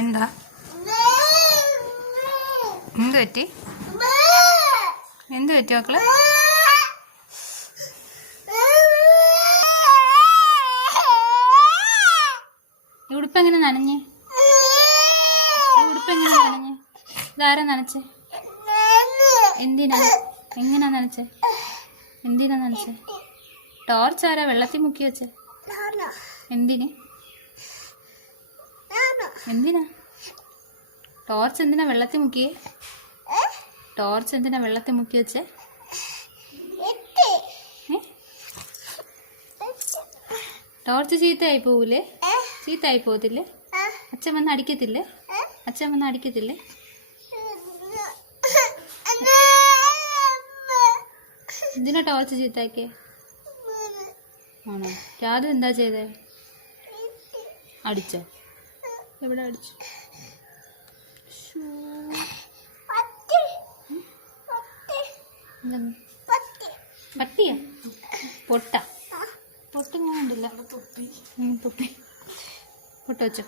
എന്താ? എന്ത് പറ്റി? എന്ത് പറ്റി മക്കൾ? ഉടുപ്പ് എങ്ങനെ നനഞ്ഞ്? ഉടുപ്പ് എങ്ങനെ നനഞ്ഞ്? ഇതാരാ നനച്ചേ? എന്തിനാ? എങ്ങനാ നനച്ചേ? എന്തിനാ നനച്ചേ? ടോർച്ച് ആരാ? വെള്ളത്തിൽ മുക്കി വെച്ചേ? എന്തിന്? എന്തിനാ? ടോർച്ച് എന്തിനാ വെള്ളത്തിൽ മുക്കിയേ? ടോർച്ച് എന്തിനാ വെള്ളത്തിൽ മുക്കി വെച്ചേ? ടോർച്ച് ചീത്തയായി പോവൂലേ? ചീത്തയായി പോകത്തില്ലേ? അച്ഛൻ വന്ന് അടിക്കത്തില്ലേ? അച്ഛൻ വന്ന് അടിക്കത്തില്ലേ? എന്തിനാ ടോർച്ച് ചീത്തയാക്കിയേ? ആണോ? രാധു എന്താ ചെയ്തേ? അടിച്ചോ? എവിടെ അടിച്ചു? പട്ടിയാ? പൊട്ട. പൊട്ട് ഞാൻ തൊപ്പി. തുപ്പി. പൊട്ട വെച്ചോ.